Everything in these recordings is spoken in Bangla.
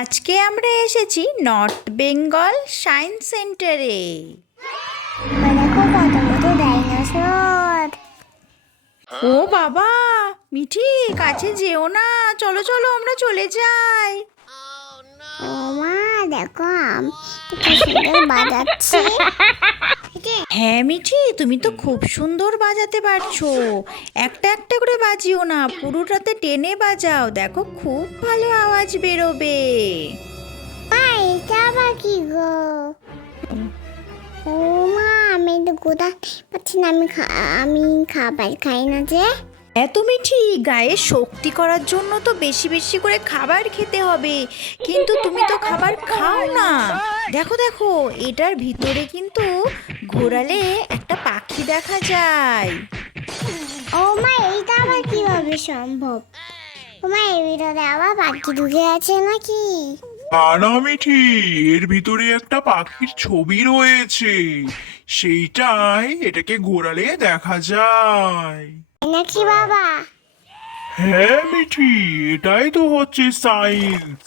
আজকে আমরা এসেছি নর্থ বেঙ্গল সায়েন্স সেন্টারে। দেখো কত কত ডাইনোসর। ও বাবা, মিঠি কাছে যেও না, চলো চলো আমরা চলে যাই। ও মা দেখো কি সুন্দর বাজাচ্ছে। হ্যাঁ মিঠি, তুমি তো খুব সুন্দর বাজাতে পারছো। একটা একটা করে বাজিও না, পুরোটাতে টেনে বাজাও, দেখো খুব ভালো আওয়াজ বেরোবে। মা এটা আবার কি গো? ও মা আমি তো কোথায় পাচ্ছি না, আমি খাবার খাই না যে। এত মিঠি, গায়ে শক্তি করার জন্য তো বেশি বেশি করে খাবার খেতে হবে, কিন্তু তুমি তো খাবার খাও না। দেখো দেখো, এটার ভিতরে কিন্তু ঘোরালে একটা পাখি দেখা যায়। ও মা এইটা আবার কিভাবে সম্ভব? ও মা এর ভিতরে আবার পাখি ঢুকে আছে নাকি? না মিঠি, এর ভিতরে একটা পাখির ছবি রয়েছে, সেইটাই এটাকে ঘোরালে দেখা যায়। নাকি বাবা? হ্যাঁ মিঠি, এটাই তো হচ্ছে সায়েন্স।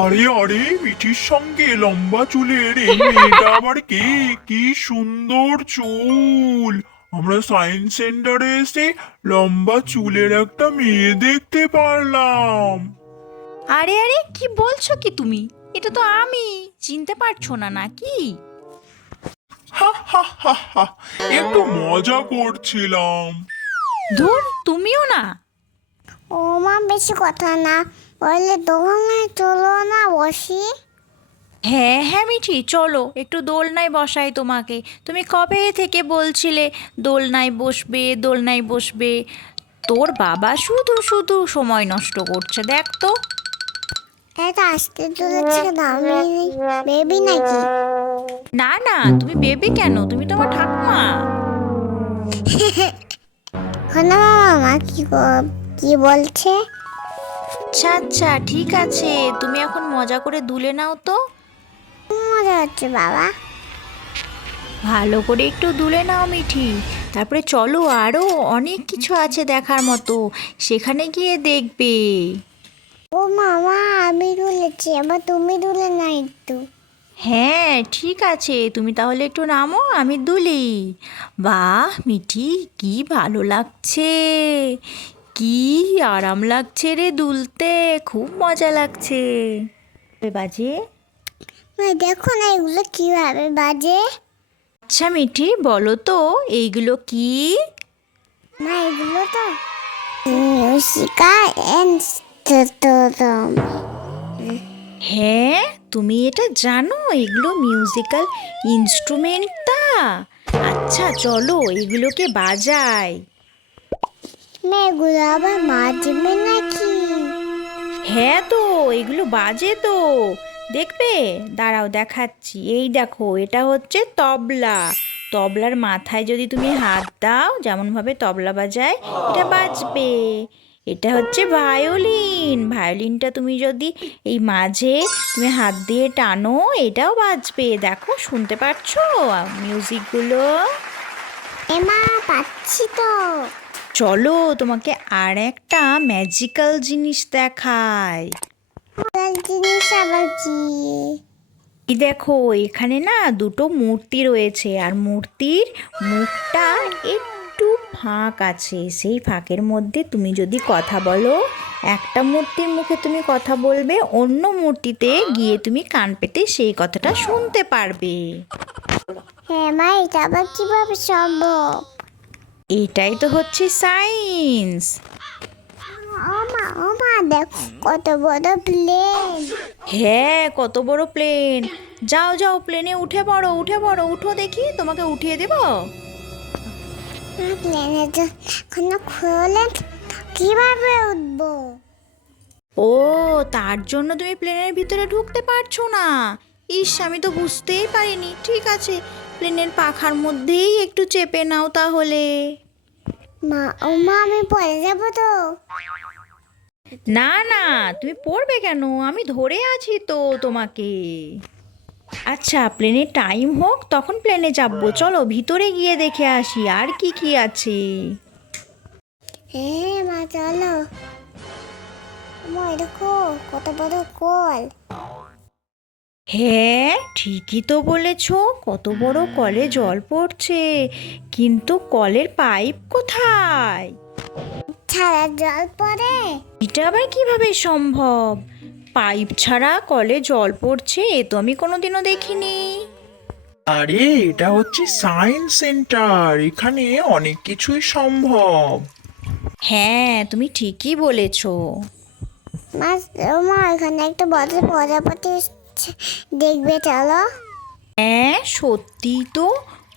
আরে আরে, মিঠির সঙ্গে লম্বা চুলের এই মেয়েটা আবার কে? কি সুন্দর চুল! আমরা সায়েন্স সেন্টারে এসে লম্বা চুলের একটা মেয়ে দেখতে পারলাম। আরে আরে, কি বলছো কি তুমি? এটা তো আমি, চিনতে পারছো না নাকি? হা হা হা হা, একটু মজা করছিলাম। ধুর, তুমিও না। ও মা বেশি কথা না বললে দোকানে চলো না বসি। হ্যাঁ হ্যাঁ মিঠি, চলো একটু দোলনায় বসাই তোমাকে। তুমি কবে থেকে বলছিলে দোলনায় বসবে দোলনায় বসবে। তোর বাবা শুধু শুধু সময় নষ্ট করছে, দেখ তো। এটা আসতে চলেছে না, আমি বেবি নাকি? না না, তুমি বেবি কেন, তুমি তো আমার ঠাকুমা। শোনো মামা কি বলছে? আচ্ছা আচ্ছা, ঠিক আছে, তুমি এখন মজা করে দুলে নাও তো। মজা হচ্ছে বাবা। ভালো করে একটু দুলে নাও মিঠি, তারপরে চলো, আরও অনেক কিছু আছে দেখার মতো, সেখানে গিয়ে দেখবে। ও মামা আমি দুলেছি, আবার তুমি দুলে না একটু। হ্যাঁ ঠিক আছে, তুমি তাহলে একটু নামো, আমি দুলি। বাহ মিঠি, কি ভালো লাগছে, কি আরাম লাগছে রে দুলতে, খুব মজা লাগছে। বাজে। মা দেখো না এগুলো কিভাবে বাজে। আচ্ছা মিঠি, বলো তো এইগুলো কি? মা এগুলো তো মিউজিকা ইনস্ট্রুমেন্ট। হ্যাঁ, তুমি এটা জানো, এগুলো মিউজিক্যাল ইনস্ট্রুমেন্ট তা। আচ্ছা চলো এগুলোকে বাজাই। মা এগুলো আবার বাজবে নাকি? হ্যাঁ তো, এগুলো বাজে তো, দেখবে, দাঁড়াও দেখাচ্ছি। এই দেখো, এটা হচ্ছে তবলা। তবলার মাথায় যদি তুমি হাত দাও, যেমনভাবে তবলা বাজায়, এটা বাজবে। এটা হচ্ছে ভায়োলিন। ভায়োলিনটা তুমি যদি এই মাঝে তুমি হাত দিয়ে টানো, এটাও বাজবে। দেখো, শুনতে পাচ্ছো মিউজিকগুলো? মা পাচ্ছি তো। চলো তোমাকে আর একটা ম্যাজিক্যাল জিনিস দেখাই। লাল জিনিস আবার কি? এই দেখো, এখানে না দুটো মূর্তি রয়েছে, আর মূর্তির মুখটা একটু ফাঁক আছে। সেই ফাঁকের মধ্যে তুমি যদি কথা বলো, একটা মূর্তির মুখে তুমি কথা বলবে, অন্য মূর্তিতে গিয়ে তুমি কান পেতে সেই কথাটা শুনতে পারবে। হ্যাঁ মা এটা আবার কিভাবে সম্ভব? এটাই তো হচ্ছে সায়েন্স। ও মা দেখো কত বড় প্লেন। হ্যাঁ, কত বড় প্লেন। যাও যাও, প্লেনে উঠে পড়ো, উঠে পড়ো, উঠো দেখি, তোমাকে উঠিয়ে দেব। প্লেনের জন্য খুলে কিভাবে উঠবো? ও, তার জন্য তুমি প্লেনের ভিতরে ঢুকতে পারছো না? ইস, আমি তো বুঝতেই পারিনি। ঠিক আছে, প্লেনের পাখার মধ্যেই একটু চেপে নাও তাহলে। মা আমি পড়ে যাবো তো? না না, তুমি পড়বে কেন, আমি ধরে আছি তো তোমাকে। আচ্ছা, প্লেনের টাইম হোক, তখন প্লেনে চাপবো। চলো ভিতরে গিয়ে দেখে আসি আর কি কি আছে। হ্যাঁ মা চলো। মা দেখো কত বড় কল। হ্যাঁ ঠিকই তো বলেছ, কত বড় কলে জল পড়ছে, কিন্তু কলের পাইপ কোথায়? ছাড়া জল পড়ে? এটা আবার কিভাবে সম্ভব? পাইপ ছাড়া কলে জল পড়ছে এ তো আমি কোনোদিনও দেখিনি। আরে এটা হচ্ছে সায়েন্স সেন্টার, এখানে অনেক কিছুই সম্ভব। হ্যাঁ তুমি ঠিকই বলেছো। মা মা এখানে একটা বড় প্রজাপতি এসছে, দেখবে চলো। হ্যাঁ সত্যি তো,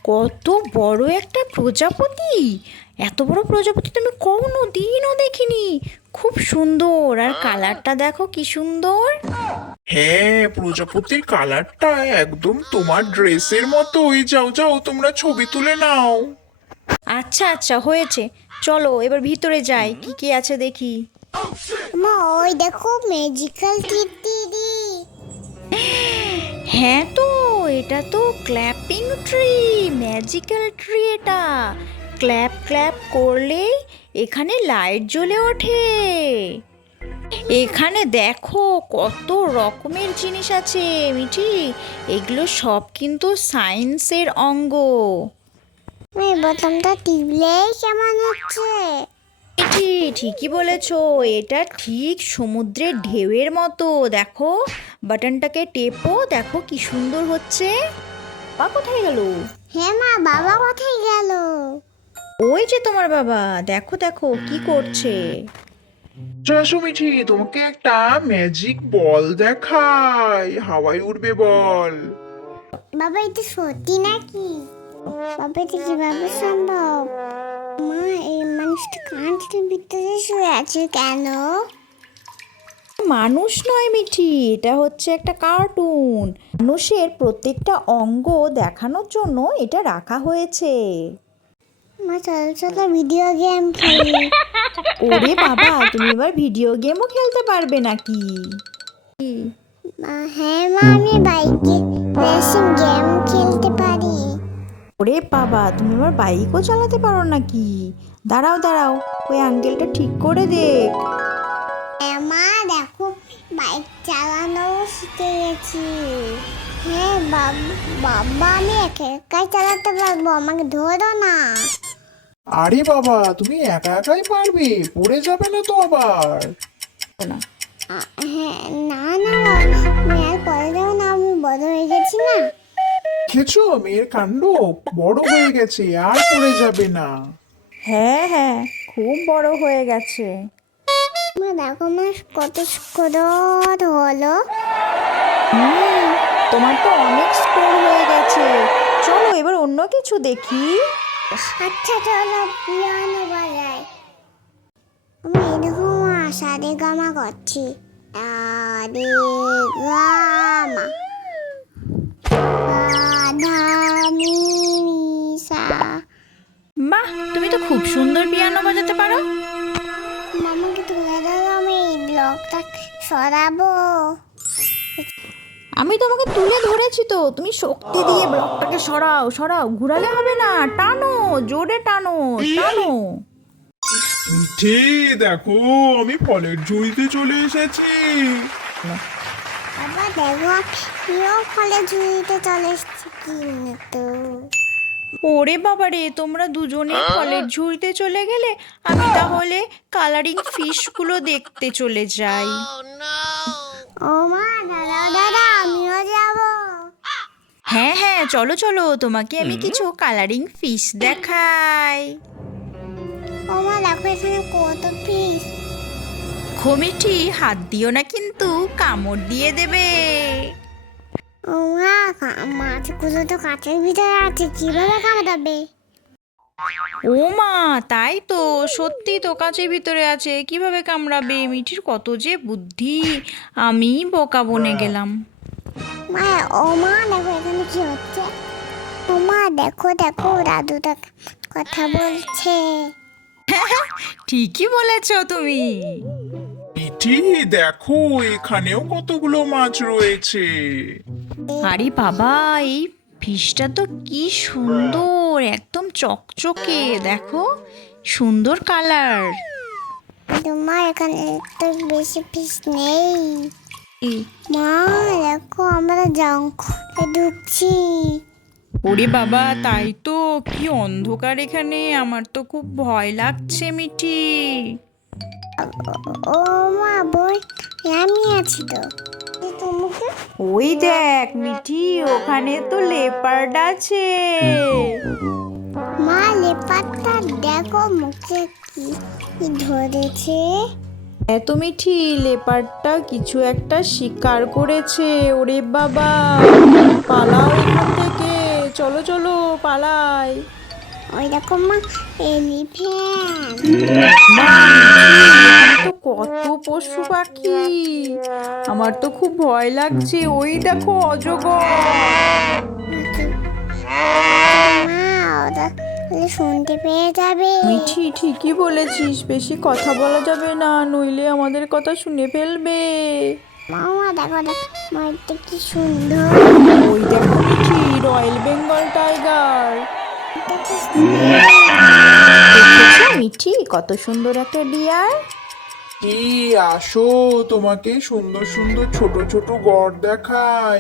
কত বড় একটা প্রজাপতি! এত বড় প্রজাপতি তো আমি কোনো দিনও দেখিনি। খুব সুন্দর, আর কালারটা দেখো কি সুন্দর। হ্যাঁ, প্রজাপতির কালারটা একদম তোমার ড্রেসের মতোই। যাও যাও, তোমরা ছবি তুলে নাও। আচ্ছা আচ্ছা হয়েছে, চলো এবার ভিতরে যাই, কি কি আছে দেখি। মা ওই দেখো ম্যাজিক্যাল টিটি। হ্যাঁ তো, এটা তো ক্ল্যাপিং ট্রি, ম্যাজিক্যাল ট্রি এটা। ক্ল্যাপ ক্ল্যাপ করলেই এখানে লাইট জ্বলে ওঠে। এখানে দেখো কত রকমের জিনিস আছে মিঠি, এগুলো সব কিন্তু সায়েন্সের অঙ্গ। এই বোতামটা টিপলেই কেমন হচ্ছে? মিঠি ঠিকই বলেছো, এটা ঠিক সমুদ্রের ঢেউয়ের মতো। দেখো বাটনটাকে টেপো, দেখো কি সুন্দর হচ্ছে। বা কোথায় গেল? হ্যাঁ মা, বাবা কোথায় গেল? ওই যে তোমার বাবা, দেখো দেখো কি করছে। আসো মিঠি, তোমাকে একটা ম্যাজিক বল দেখাই, হাওয়ায় উড়বে বল। বাবা এটা সত্যি নাকি? বাবা এটা কিভাবে সম্ভব? মা এই মানুষটা কাঁচের ভিতরে শুয়ে আছে কেন? মানুষ নয় মিঠি, এটা হচ্ছে একটা কার্টুন। মানুষের প্রত্যেকটা অঙ্গ দেখানোর জন্য এটা রাখা হয়েছে। মা চলো চলো ভিডিও গেম খেলি। ওরে বাবা, তুমি এবার ভিডিও গেমও খেলতে পারবে নাকি? হ্যাঁ মা, আমি বাইকে রেসিং গেম খেলতে পারি। ওরে বাবা, তুমি এবার বাইকও চালাতে পারো নাকি? দাঁড়াও দাঁড়াও, ওই আঙ্কেলটা ঠিক করে দেখ। হ্যাঁ মা দেখো, বাইক চালানো শিখে গেছি। হ্যাঁ বাবা আমি একা একাই চালাতে পারবো, আমাকে ধরো না। আরে বাবা, তুমি একা একাই পারবে, পড়ে যাবে না তো আবার। না হ্যাঁ না না, আমি আর পরে যাবো না, আমি বড় হয়ে গেছি না। দেখেছো মেয়ের কাণ্ড, বড় হয়ে গেছে, আর পড়ে যাবে না। হ্যাঁ হ্যাঁ, খুব বড় হয়ে গেছে। মা দেখো আমার কত সুন্দর হলো। হুম, তোমার তো অনেক স্কোর হয়ে গেছে। চলো এবার অন্য কিছু দেখি। আচ্ছা চলো পিয়ানো বাজাই। আমি এরকম সারে গামা করছি। সারে গামা সা। বাহ, তুমি তো খুব সুন্দর পিয়ানো বাজাতে পারো। মামাকে তুলে দাও, আমি এই ব্লগটা সরাবো। আমি তোমাকে তুলে ধরেছি তো, তুমি শক্তি দিয়ে ব্লকটাকে সরাও সরাও, ঘুরালে হবে না, টানো জোরে টানো টানো। মিঠি দেখো, আমি ফলের ঝুড়িতে চলে এসেছি। আবার দেখো প্রিয় ফলে ঝুড়িতে চলে এসছি কিন্তু। ওরে বাবারে, তোমরা দুজনে ফলের ঝুড়িতে চলে গেলে, আমি তাহলে কালারিং ফিশগুলো দেখতে চলে যাই। ও মা দাদা দাদা আমিও যাবো। হ্যাঁ হ্যাঁ চলো চলো, তোমাকে আমি কিছু কালারিং ফিশ দেখাই। ও মা দেখো এখানে কত ফিস। খমিটি হাত দিও না কিন্তু, কামড় দিয়ে দেবে। ও মা মাছগুলো তো কাঁচের ভিতরে আছে, কিভাবে কামড়াবে? ও মা, তাই তো, সত্যি তো কাঁচের ভিতরে আছে, কিভাবে কামড়াবে? মিঠির কত যে বুদ্ধি, আমি বোকা বনে গেলাম। মা ও মা দেখো এখানে কি হচ্ছে। ও মা দেখো দেখো দাদুটা কথা বলছে। ঠিকই বলেছ তুমি। মিঠি দেখো, এখানেও কতগুলো মাছ রয়েছে। আরে বাবা, এই ফিশটা তো কি সুন্দর, একদম চকচকে, দেখো সুন্দর কালার। তোমার এখানে তো বেশি ফিস নেই। মা দেখো আমরা জঙ্গলে ঢুকছি। ওরে বাবা, তাই তো, কি অন্ধকার এখানে, আমার তো খুব ভয় লাগছে মিঠি। ও মা বই আমি আছি তো তোমাকে। ওই দেখ মিঠি, ওখানে তো লেপার্ড আছে। মা লেপারটা দেখো মুখে কি কি ধরেছে। এত মিঠি, লেপার্ডটা কিছু একটা শিকার করেছে। ওরে বাবা, পালাও এখান থেকে, চলো চলো পালাই। ওই দেখো মা এলিফ্যান্ট। মা, এখানে তো কত পশু পাখি, আমার তো খুব ভয় লাগছে। ওই দেখো অজগর। মা ওরা শুনতে পেয়ে যাবে। মিঠি ঠিকই বলেছিস, বেশি কথা বলা যাবে না, নইলে আমাদের কথা শুনে ফেলবে। মামা দেখো দেখো মাঠটা কি সুন্দর। ওই দেখো মিঠি, রয়্যাল বেঙ্গল টাইগার। দেখেছো মিঠি, কত সুন্দর একটা ডিয়ার। এই আসো, তোমাকে সুন্দর সুন্দর ছোট ছোট ঘর দেখাই।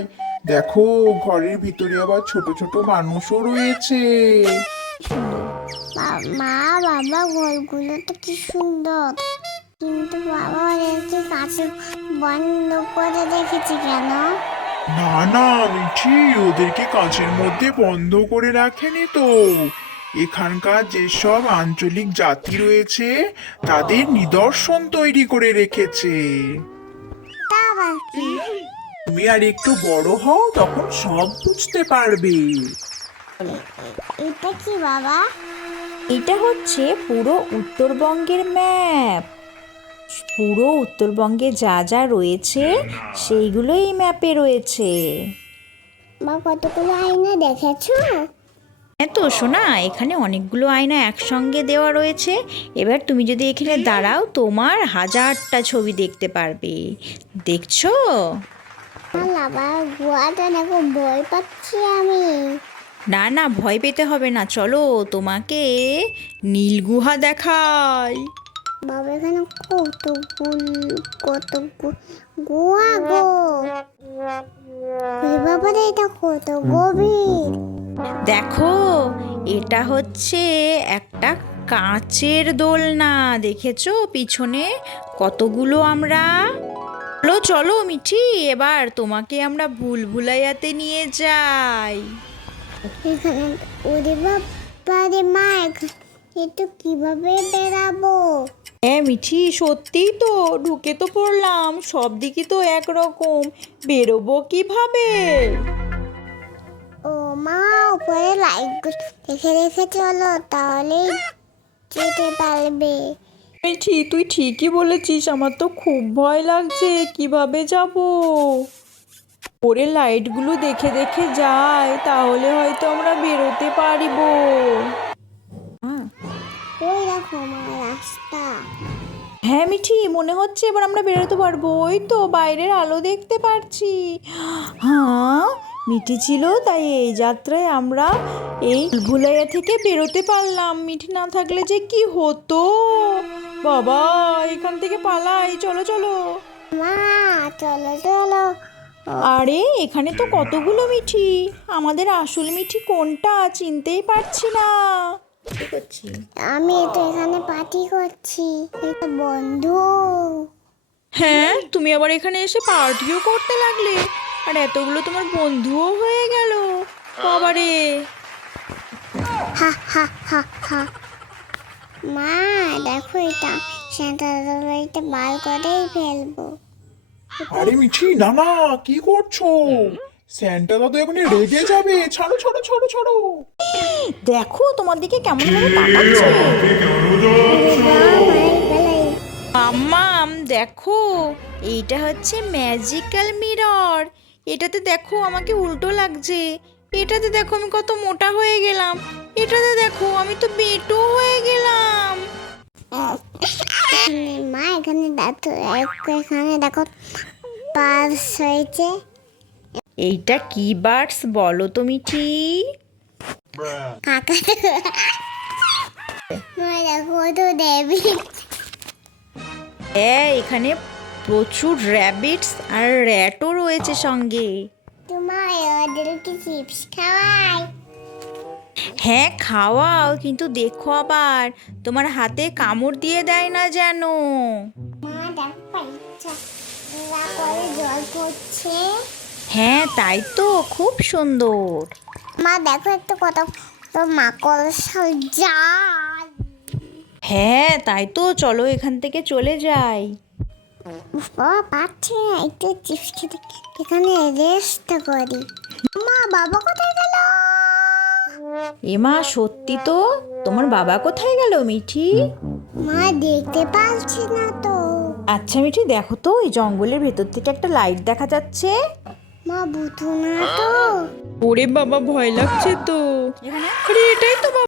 দেখো, ঘরের ভিতরে আবার ছোট ছোট মানুষও রয়েছে। মা বাবা ঘরগুলো তো কি সুন্দর, কিন্তু বাবা ওদেরকে কাছে বন্ধ করে রেখেছে কেন? না না মিঠি, ওদেরকে কাঁচের মধ্যে বন্ধ করে রাখেনি তো। এখানকার যেসব আঞ্চলিক জাতি রয়েছে তাদের নিদর্শন তৈরি করে রেখেছে। তা আবার কি? তুমি আর একটু বড় হও, তখন সব বুঝতে পারবে। এটা কি বাবা? এটা হচ্ছে পুরো উত্তরবঙ্গের ম্যাপ। পুরো উত্তরবঙ্গে যা যা রয়েছে সেইগুলো এই ম্যাপে রয়েছে। মা কতগুলো আয়না দেখেছো? হ্যাঁ তো শোনা, এখানে অনেকগুলো আয়না একসঙ্গে দেওয়া রয়েছে। এবার তুমি যদি এখানে দাঁড়াও, তোমার 1000টা ছবি দেখতে পারবে। দেখছো? বাবা গুয়াটা দেখো, ভয় পাচ্ছি আমি। না না, ভয় পেতে হবে না, চলো তোমাকে নীল গুহা দেখাই। বাবা এখানে কত গোয়া গো। বাবা রে, এটা কত গভীর। দেখো, এটা হচ্ছে একটা কাঁচের দোলনা, দেখেছো পিছনে কতগুলো আমরা। চলো চলো মিঠি, এবার তোমাকে আমরা ভুলভুলাইয়াতে নিয়ে যাই। এখানে ওরে বাবা রে মা, এটা কিভাবে বেরাবো? হ্যাঁ মিঠি, সত্যিই তো, ঢুকে তো পড়লাম, সব দিকই তো একরকম, বেরোবো কিভাবে? ও মা, উপরে লাইট রেখে রেখে চলো, তাহলেই যেতে পারবে। মিঠি তুই ঠিকই বলেছিস, আমার তো খুব ভয় লাগছে, কিভাবে যাব? ওরে লাইটগুলো দেখে দেখে যাই, তাহলে হয়তো আমরা বেরোতে পারিব। ওই দেখো মা রাস্তা। হ্যাঁ মিঠি, মনে হচ্ছে এবার আমরা বেরোতে পারবো, ওই তো বাইরের আলো দেখতে পারছি। হ্যাঁ, মিঠি ছিল তাই এই যাত্রায় আমরা এই ভুলাইয়া থেকে বেরোতে পারলাম। মিঠি না থাকলে যে কি হতো। বাবা, এখান থেকে পালাই, চলো চলো। মা চলো চলো। আরে এখানে তো কতগুলো মিঠি, আমাদের আসল মিঠি কোনটা চিনতেই পারছি না। কি করছি? আমি তো এখানে পার্টি করছি, এটা বন্ধু। হ্যাঁ, তুমি আবার এখানে এসে পার্টিও করতে লাগলে, আর এতগুলো তোমার বন্ধুও হয়ে গেল। বাবারে। হা হা হা হা। মা দেখো, এটা সেটা বার করেই ফেলবো। আরে মিঠি, না না, কি করছো? স্যান্টা দাদা এখন রেগে যাবে, ছাড়ো ছাড়ো ছাড়ো ছাড়ো। দেখো তোমার দিকে কেমন ভাবে তাকাচ্ছে। মাম্মাম দেখো, এইটা হচ্ছে ম্যাজিক্যাল মিরর। এটাতে দেখো আমাকে উল্টো লাগছে, এটাতে দেখো আমি কত মোটা হয়ে গেলাম, এটাতে দেখো আমি তো বেঁটো হয়ে গেলাম। মা এখানে দেখো, এখানে দেখো পার্স হয়েছে। এইটা কি বার্ডস বলো তো মিঠি? কাকা মা দেখো তো ডেভিড। হ্যাঁ, এখানে প্রচুর র্যাবিটস আর র্যাটও রয়েছে সঙ্গে। তোমার ওদেরকে চিপস খাওয়াই। হ্যাঁ খাওয়াও, কিন্তু দেখো আবার তোমার হাতে কামড় দিয়ে দেয় না যেন। মা দেখো ইচ্ছা করে জল পড়ছে। হ্যাঁ তাই তো, খুব সুন্দর। মা দেখো একটু কত মাকড়সার জাল। হ্যাঁ তাই তো, চলো এখান থেকে চলে যাই। ও পাচ্ছি না, একটু চিপস খেতে এখানে রেস্ট করি। মা বাবা কোথায় গেল? এমা সত্যি তো, তোমার বাবা কোথায় গেল মিঠি? মা দেখতে পাচ্ছি না তো। আচ্ছা মিঠি, দেখো তো ওই জঙ্গলের ভেতর থেকে একটা লাইট দেখা যাচ্ছে। মা বুঝু না তো। ওরে বাবা, ভয় লাগছে তো। আরে এটাই তো বাবা।